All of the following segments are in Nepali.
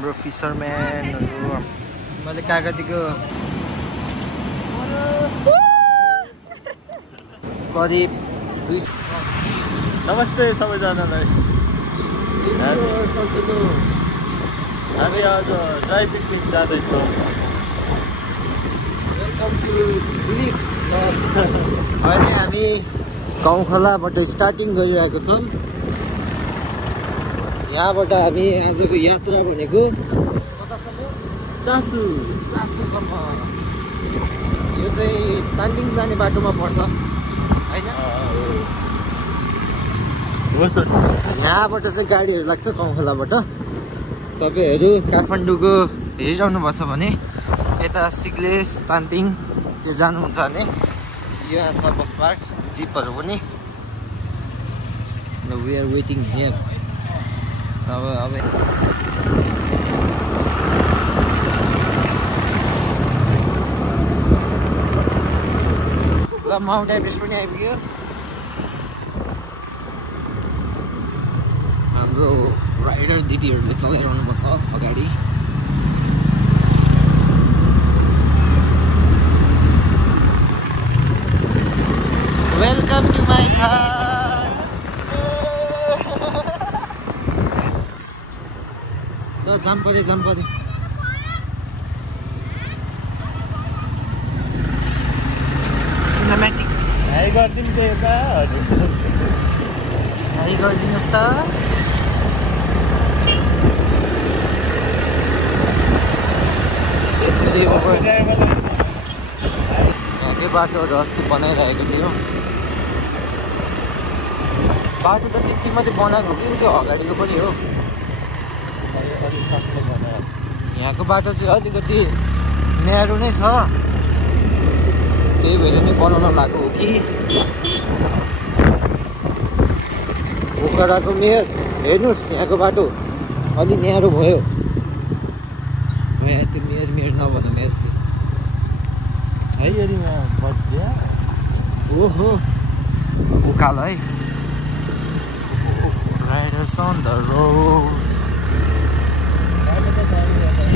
हाम्रो फिसरम्यानहरु मैले कागतीको करिब 200 नमस्ते सबैजनालाई हामी आज ड्राई पिकनिक जाँदैछौँ अहिले हामी गाउँखोलाबाट स्टार्टिङ गरिरहेको छौँ यहाँबाट हामी आजको यात्रा भनेको कतासम्म चासुसम्म यो चाहिँ तान्दिङ जाने बाटोमा पर्छ हैन यहाँबाट चाहिँ गाडीहरू लाग्छ गाउँखोलाबाट तपाईहरु काठमाडौँको हेरिरहनुपर्छ भने यता सिग्लेस तान्दिङ त्यो जानुहुन्छ भने यहाँ छ बस पार्क जिपहरु पनि वी आर वेटिङ हियर अब ल माउन्ट एभरेस्ट पनि आइपुग्यो हाम्रो राइडर दिदीहरुले चलाइरहनु पर्छ अगाडि वेलकम टु माय कार ल जम्प परे सिनेमेटिक हाई गरिदिनु त्यो का हजुर हाई गरिदिनुस् त यहाँकै बाटोहरू अस्ति बनाइरहेको थियो बाटो त त्यति मात्रै बनाएको कि त्यो अगाडिको पनि हो यहाँको बाटो चाहिँ अलिकति न्यारो नै छ त्यही भएर नै बनाउन लागेको हो कि पोखराको मेयर हेर्नुहोस् यहाँको बाटो अलि न्यारो भयो त्यो मेयर नभन्नु मेयर है ओहो उकालो है राइडर्स अन द रोड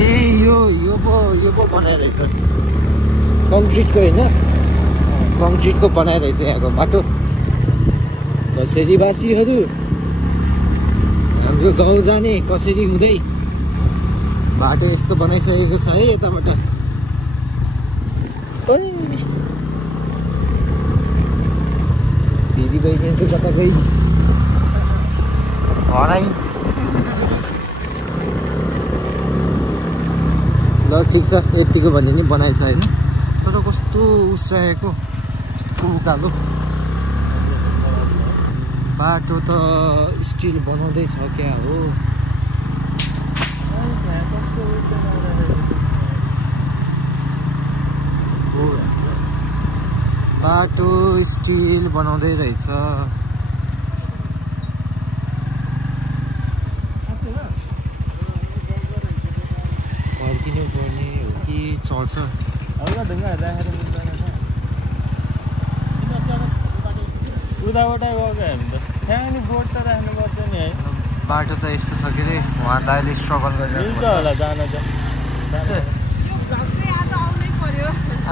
ए यो पो बनाइरहेछ कङ्क्रिटको होइन कङ्क्रिटको बनाइरहेछ यहाँको बाटो कसरीवासीहरू हाम्रो गाउँ जाने कसरी हुँदै बाटो यस्तो बनाइसकेको छ है यताबाट दिदी बहिनीहरू कता गई हराइ ल ठिक छ यतिको भन्ने नि बनाएछ होइन तर कस्तो उस्राएको कस्तो उकालो बाटो त स्टिल बनाउँदैछ क्या हो बाटो स्टिल बनाउँदै रहेछ फर्किनु पर्ने हो कि चल्छ उताबाट गएको हामी त फ्यानी बोर्ड त राख्नु पर्छ नि है बाटो त यस्तो छ के अरे उहाँ दाइले स्ट्रगल गरिरहेको छ होला जान त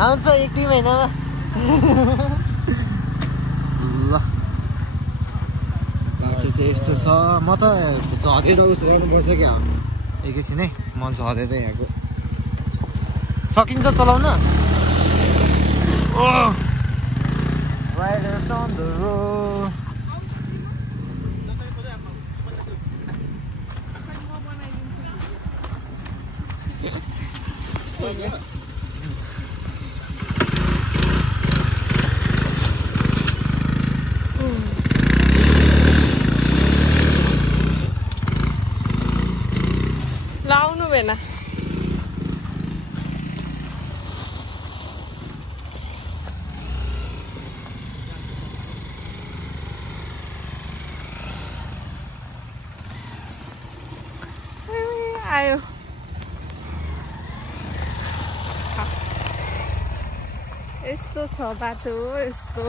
आउँछ 1-2 महिनामा ल बाटो चाहिँ यस्तो छ म त झरेर उस गर्नुपर्छ क्या एकैछिन है म झरेर यहाँको सकिन्छ चलाउन Riders on the road लाउनु भएन आयो यस्तो छ बाटो यस्तो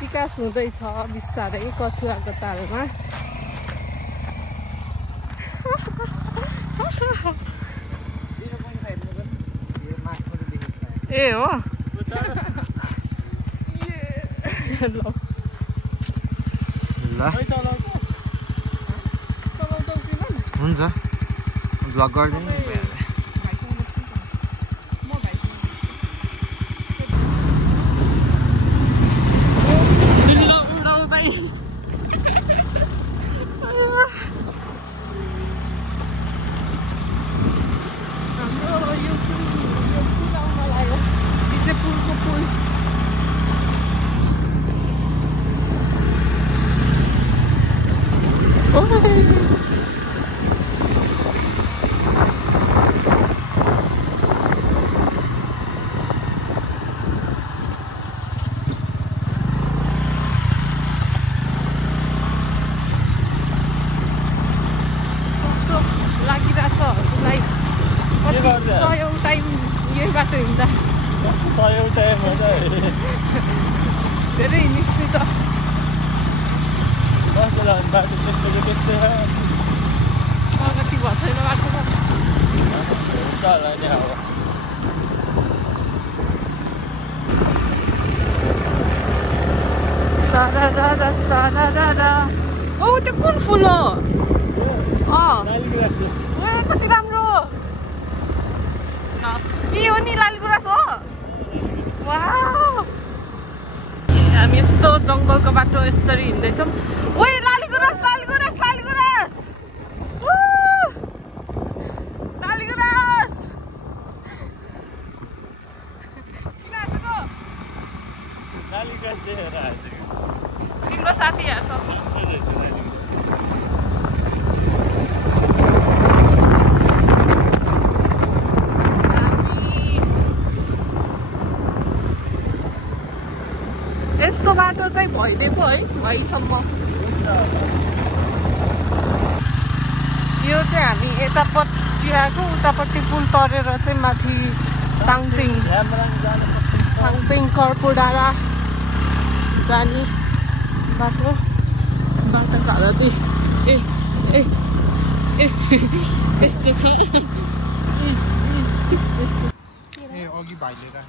विकास हुँदैछ बिस्तारै कछुवाको तालमा ए हो ल हुन्छ भ्लग गरिदिनु धेरै निस्कि त प्रगति भएको छैन बाटो सारा सारा ओ त्यो कुन फुल हो कति राम्रो यो नि लालगुराँस हो वाउ हामी यस्तो जङ्गलको बाटो यसरी हिँड्दैछौँ ओए लालीगुराँस लालीगुराँस लालीगुराँस लालीगुराँस किन हाँसेको तिम्रो साथी हाँस यस्तो बाटो चाहिँ भइदिएको है भइसम्म यो चाहिँ हामी यतापट्टि आएको उतापट्टि पुल तरेर चाहिँ माथि ताङपिङ कर्पु डाँडा जाने बाटो हालती ए ए ए यस्तो छ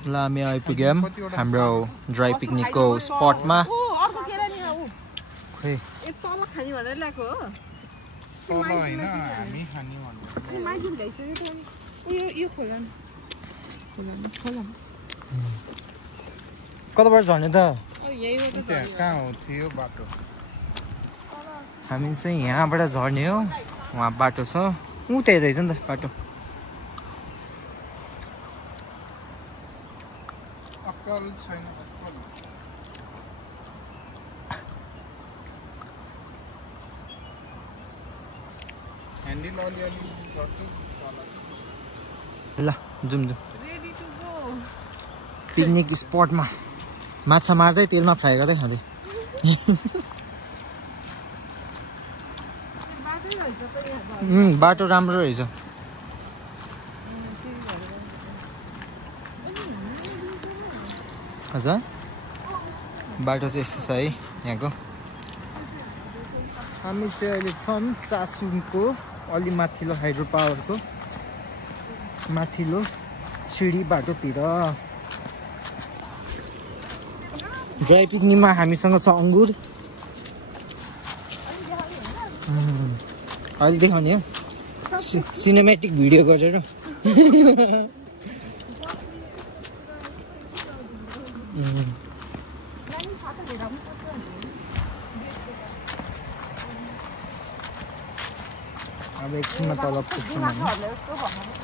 ल हामी आइपुग्यौँ हाम्रो ड्राई पिकनिकको स्पटमा खोइ तल खाने भनेर ल्याएको हो कताबाट झर्ने त हामी चाहिँ यहाँबाट झर्ने हो वहाँ बाटो छ उतै रहेछ नि त बाटो ल जाउँ पिकनिक स्पटमा माछा मार्दै तेलमा फ्राई गर्दै खाँदै बाटो राम्रो रहेछ हजुर बाटो चाहिँ यस्तो छ है यहाँको हामी चाहिँ अहिले छौँ चासुङको अलि माथिल्लो हाइड्रो पावरको माथिल्लो सिडी बाटोतिर ड्राई पिकनिकमा हामीसँग छ अङ्गुर अहिले देखाउने हो सिनेमेटिक भिडियो गरेर अब एकछिनमा तल पुग्छौँ हामी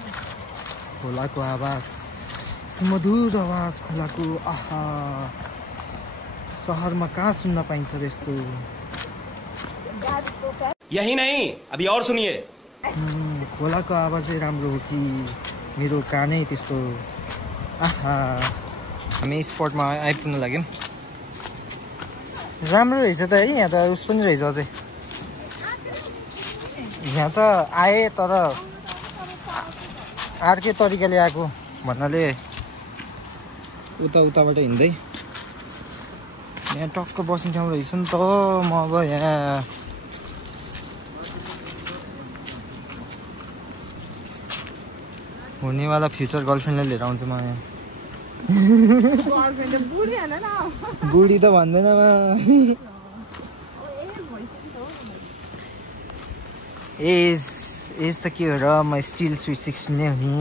खोलाको आवाज सुमधुर आवाज खोलाको आहा सहरमा कहाँ सुन्न पाइन्छ यस्तो यही नहीं अभी और सुनिए खोलाको आवाजै राम्रो हो कि मेरो कानै त्यस्तो आहा हामी स्पटमा आइपुग्न लाग्यौँ राम्रो रहेछ त है यहाँ त उस पनि रहेछ अझै यहाँ त आए तर अर्कै तरिकाले आएको भन्नाले उताबाट हिँड्दै यहाँ टक्क बस्ने ठाउँ रहेछ नि त म अब यहाँ हुनेवाला फ्युचर गर्लफ्रेन्डलाई लिएर आउँछु म यहाँ बुढी त भन्दैन एज त के हो र म स्टिल स्विट 16 नै हो नि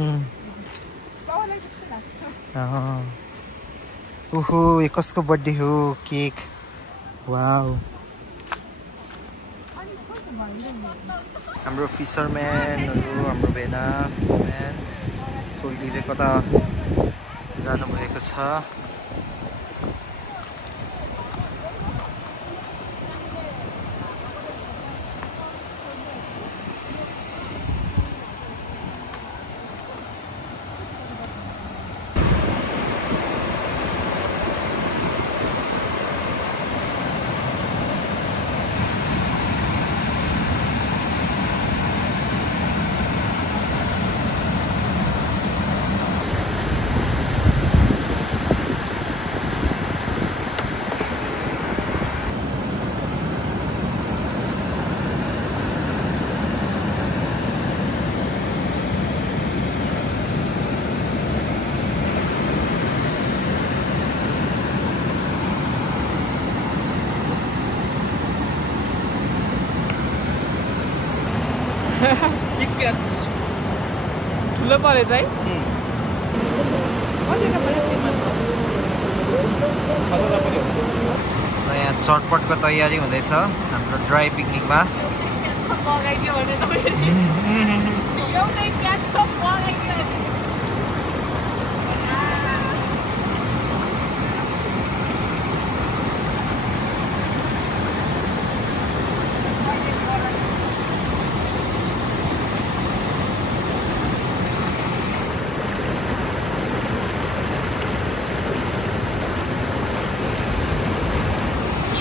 ओहो यो कसको बर्थडे हो केक वाउ हाम्रो फिसरम्यानहरू हाम्रो भेना फिसरम्यान सोल्टी चाहिँ कता जानुभएको छ ठुलो परेछ है यहाँ चटपटको तयारी हुँदैछ हाम्रो ड्राई पिकनिकमा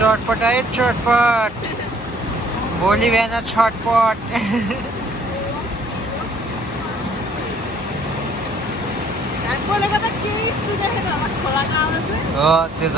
चटपट आयो चटपट भोलि बिहान छटपट हो त्यो त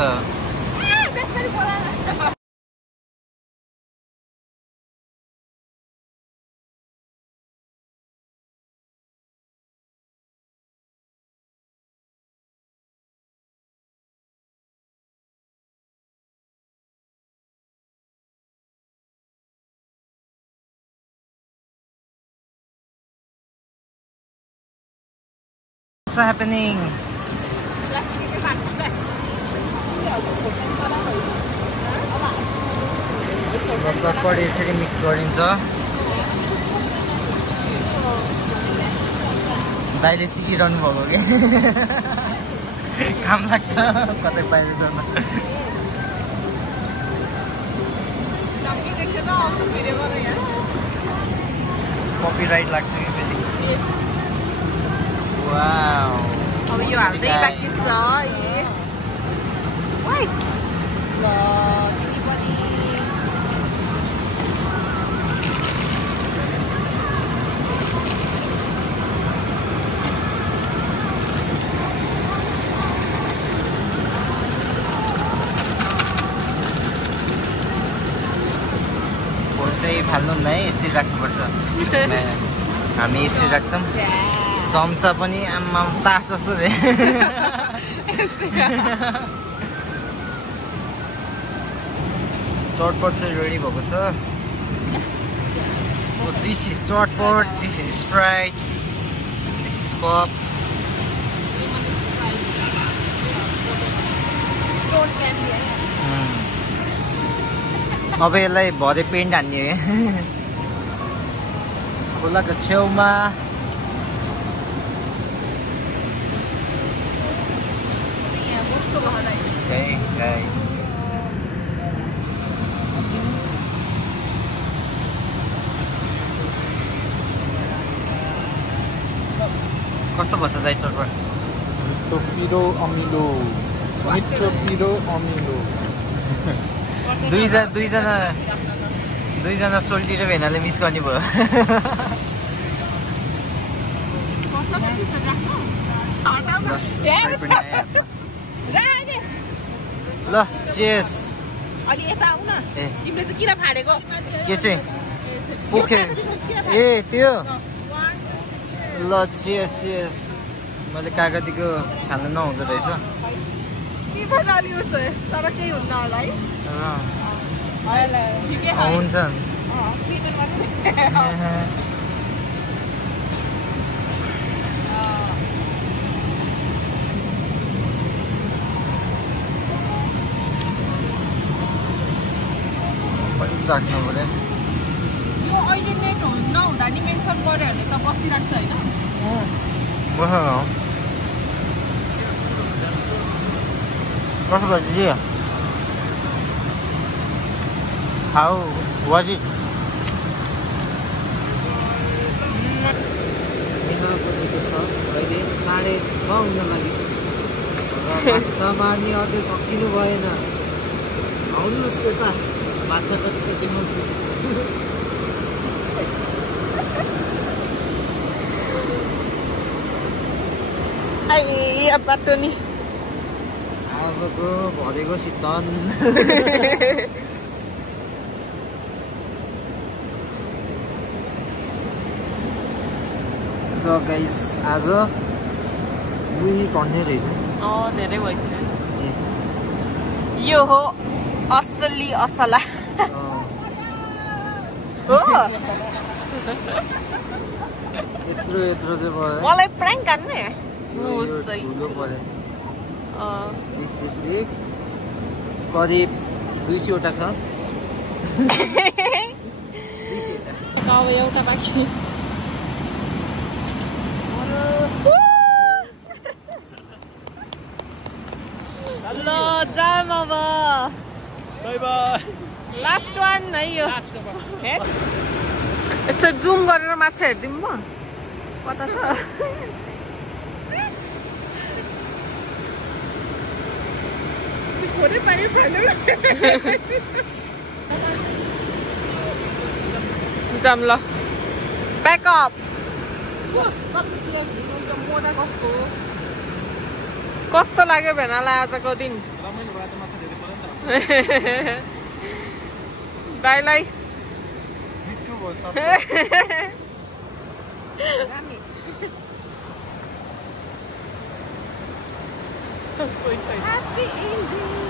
What's happening? चटपट यसरी मिक्स गरिन्छ दाइले सिकिरहनु भएको के काम लाग्छ कतै बाहिर जान कपिराइट लाग्छ कि फेरि वाउ अब यो हाल्दै बाँकी छ ओइ ल तिमी पनि फोन चाहिँ फाल्नु हुन्न है यसरी राख्नुपर्छ हामी यसरी राख्छौँ चम्चा पनि आम्मा तास जस्तो रे चटपट चाहिँ रेडी भएको छ दिस इज चटपट this is Sprite this is cup अब यसलाई भरे पेन्ट हान्ने खोलाको छेउमा Okay, guys. कस्तो बस्छ दाइ चटपट पिरो अमिलो मिठो पिरो अमिलो दुईजना सोल्टी र भेनाले मिस गर्ने भयो ल चेस अलि यता आउ न तिमीले चाहिँ किन फाडेको के चाहिँ पोखे ए त्यो ल चेस चेस मैले कागतीको खानु नहुँदो रहेछ के भएर अलि उसो तर केही हुन्न होला है हुन्छ पनि चाख्नु पऱ्यो यो अहिले नेट नहुँदा नि मेन्सन गऱ्यो भने त बसिरहेको छ होइन बस्नु कसो भयो हाउ वाज इट बजेको छ अहिले 6:30 हुन लागिसक्यो माछा मार्ने अझै सकिनु भएन आउनुहोस् यता माछा कति छ देखाउँछु बाटो नि आजको भरेको शीतन र गाइस आज मुही भन्ने रहेछ धेरै भइसक्यो यो हो असली असला हो यत्रो यत्रो चाहिँ भयो मलाई प्राङ्क गर्ने ठुलो पऱ्यो दिस विक करिब 200 वटा छ अब एउटा बाँकी ल जाम अब बाई बाई लास्ट वान है यो यस्तो जुम गरेर माछा हेरिदिउँ म कता छ जाम ल प्याकअप कस्तो लाग्यो भेनालाई आजको दिन दाइलाई Happy ending.